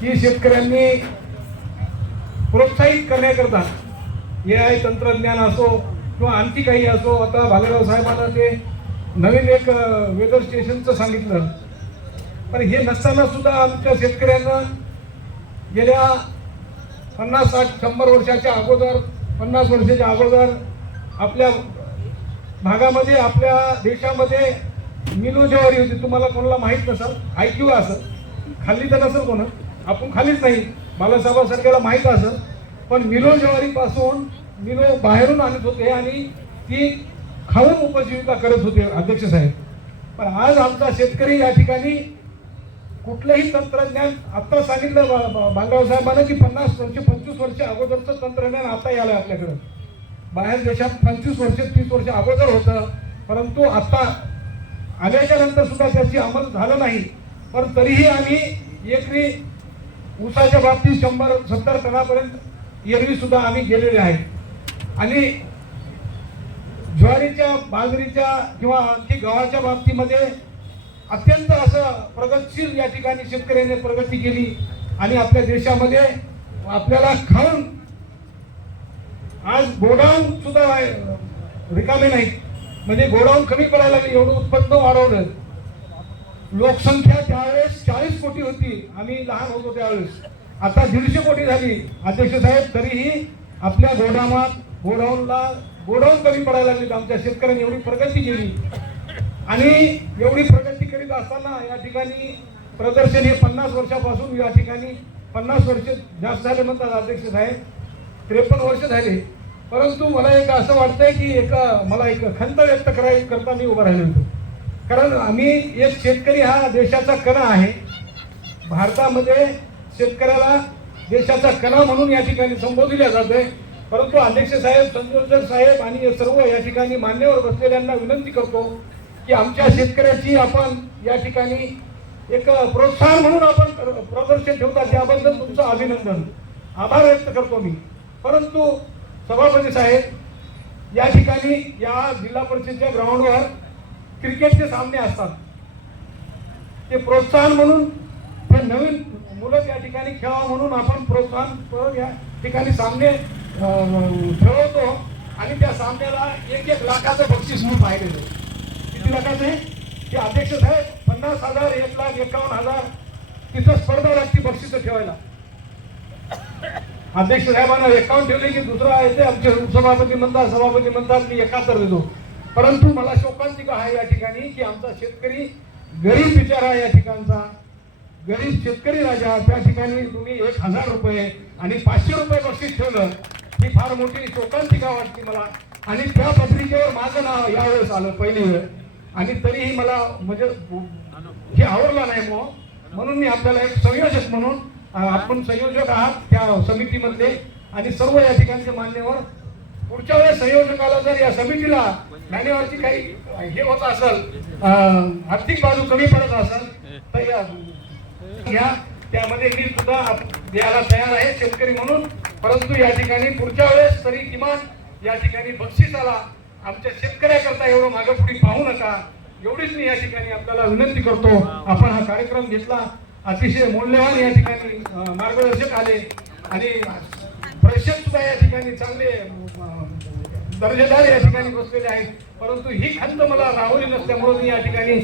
की शेतकऱ्यांनी प्रोत्साहित करण्याकरता ए आय तंत्रज्ञान असो किंवा आणखी काही असो आता भालेराव साहेबांना ते नवीन एक वेदर स्टेशनचं सांगितलं. पण हे नसताना सुद्धा आमच्या शेतकऱ्यांना गेल्या पन्नास साठ शंभर वर्षाच्या अगोदर पन्नास वर्षाच्या अगोदर आपल्या भागामध्ये आपल्या देशामध्ये मिलो ज्वारी होती. तुम्हाला कोणाला माहीत नसेल? ऐकू असेल खाल्ली तर नसेल कोण? आपण खालीच नाही. बालासाहेबांसारख्याला माहीत असं पण मिलो ज्वारीपासून मिलो बाहेरून आणत होते आणि ती खाऊन उपजीविका करत होते अध्यक्ष साहेब. पण आज आमचा शेतकरी या ठिकाणी कुठलंही तंत्रज्ञान आता सांगितलं बा- साहेबांना की पन्नास वर्ष पंचवीस वर्ष अगोदरचं तंत्रज्ञान आता यायला आपल्याकडं बाहेर देशात पंचवीस वर्ष तीस वर्ष अगोदर होतं परंतु आता आल्याच्यानंतर सुद्धा त्याची अंमल झालं नाही. पण तरीही आम्ही एकरी ऊसाच्या बाबतीत शंभर सत्तर टनापर्यंत एरवी सुद्धा आम्ही गेलेले आहेत. आणि ज्वारीच्या बाजरीच्या किंवा आणखी गव्हाच्या बाबतीमध्ये अत्यंत असं प्रगतशील या ठिकाणी शेतकऱ्यांनी प्रगती केली आणि आपल्या देशामध्ये आपल्याला खाऊन आज गोडाऊन सुद्धा रिकामे नाहीत म्हणजे गोडाऊन कमी पडायला लागली एवढं उत्पन्न वाढवलं. लोकसंख्या त्यावेळेस चाळीस कोटी होती आम्ही लहान होतो त्यावेळेस. आता दीडशे कोटी झाली. अध्यक्ष साहेब तरीही आपल्या गोडामात गोडाऊनला गोडाऊन कमी पडायला लागली. आमच्या शेतकऱ्यांनी एवढी प्रगती केली. आणि एवढी प्रगती करीत असताना या ठिकाणी प्रदर्शन हे पन्नास वर्षापासून या ठिकाणी पन्नास वर्ष जास्त झाले म्हणतात अध्यक्ष साहेब. त्रेपन्न वर्ष झाले. परंतु मला एक असं वाटतंय की एक मला एक खंत व्यक्त कराय करता मी उभा राहिलो होतो. कारण आम्ही एक शेतकरी हा देशाचा कणा आहे. भारतामध्ये शेतकऱ्याला देशाचा कला म्हणून या ठिकाणी संबोधल्या जातोय. परंतु अध्यक्ष साहेब संयोजक साहेब आणि हे सर्व या ठिकाणी मान्यवर बसलेल्यांना विनंती करतो की आमच्या शेतकऱ्याची आपण या ठिकाणी एक प्रोत्साहन म्हणून आपण प्रदर्शन ठेवता त्याबद्दल तुमचं अभिनंदन. आभार व्यक्त करतो मी. परंतु सभापती साहेब या ठिकाणी या जिल्हा परिषदच्या ग्राउंडवर क्रिकेटचे सामने असतात. ते प्रोत्साहन म्हणून ते नवीन मुलं त्या ठिकाणी खेळावं म्हणून आपण प्रोत्साहन या ठिकाणी सामने ठेवतो आणि त्या सामन्याला एक एक लाखाचं बक्षीस म्हणून पाहिलेलं किती लाखाचं आहे? ते अध्यक्ष साहेब पन्नास हजार एक लाख एकावन्न हजार. तिथं स्पर्धा लागते बक्षीस ठेवायला. अध्यक्ष साहेबांना एकावन्न ठेवले की दुसरं आहे ते आमचे उपसभापती म्हणतात सभापती म्हणतात मी एकाहत्तर देतो. परंतु मला शोकांतिका आहे या ठिकाणी की आमचा शेतकरी गरीब विचार आहे या ठिकाणचा. गरीब शेतकरी राजा त्या ठिकाणी तुम्ही एक हजार रुपये आणि पाचशे रुपये बक्षीस ठेवलं ही फार मोठी शोकांतिका वाटते मला? आणि त्या पत्रिकेवर माझं नाव यावेळेस आलं पहिली वेळ. आणि तरीही मला म्हणजे हे आवडलं नाही मग म्हणून मी आपल्याला एक संयोजक म्हणून आपण संयोजक आहात त्या समितीमधले. आणि सर्व या ठिकाणचे मान्यवर पुढच्या वेळेस संयोजकाला जर या समितीला मॅन्युअरची काही हे होत असेल आर्थिक बाजू कमी पडत असेल तर या या त्यामध्ये मी सुद्धा द्यायला तयार आहे शेतकरी म्हणून. परंतु या ठिकाणी पुढच्या वेळेस तरी किमान या ठिकाणी बक्षिसाला आमच्या शेतकऱ्याकरता एवढं मागे पुढे पाहू नका. एवढीच मी या ठिकाणी आपल्याला विनंती करतो. आपण हा कार्यक्रम घेतला. अतिशय मौल्यवान या ठिकाणी मार्गदर्शक आले. आणि प्रेक्षक सुद्धा या ठिकाणी चांगले दर्जेदार या ठिकाणी बसलेले आहेत. परंतु ही खंत मला राहुली नसल्यामुळे मी या ठिकाणी